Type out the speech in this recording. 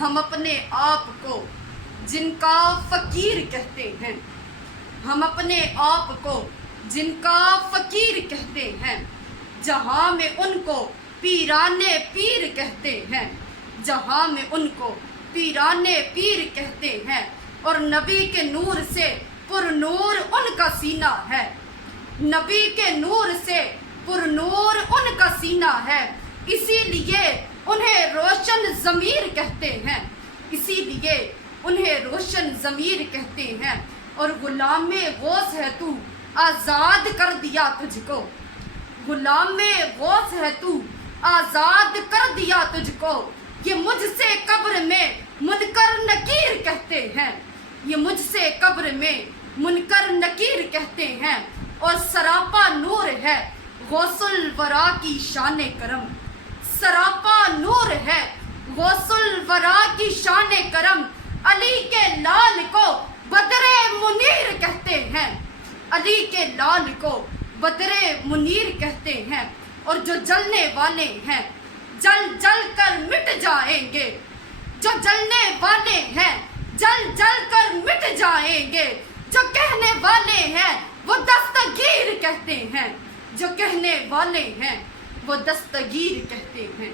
ہم اپنے آپ کو جن کا فقیر کہتے ہیں، ہم اپنے آپ کو جن کا فقیر کہتے ہیں، جہاں میں ان کو پیرانے پیر کہتے ہیں، جہاں میں ان کو پیرانے پیر کہتے ہیں، اور نبی کے نور سے پر نور ان کا سینہ ہے، نبی کے نور سے پر نور ان کا سینہ ہے، اسی لیے انہیں روشن ضمیر کہتے ہیں، اسی لیے انہیں روشن ضمیر کہتے ہیں۔ اور غلام غوث ہے تو آزاد کر دیا تجھ کو، غلام غوث ہے تو آزاد کر دیا تجھ کو، یہ مجھ سے قبر میں منکر نکیر کہتے ہیں، یہ مجھ سے قبر میں منکر نکیر کہتے ہیں۔ اور سراپا نور ہے غوث الورا کی شان کرم، سراپا نور ہے غوث الورا کی شان کرم، علی کے لال کو بدر منیر کہتے ہیں، علی کے لال کو بدر منیر کہتے ہیں۔ اور جو جلنے والے ہیں جل جل کر مٹ جائیں گے، جو جلنے والے ہیں جل جل کر مٹ جائیں گے، جو کہنے والے ہیں وہ دستگیر کہتے ہیں، جو کہنے والے ہیں وہ دستگیر کہتے ہیں۔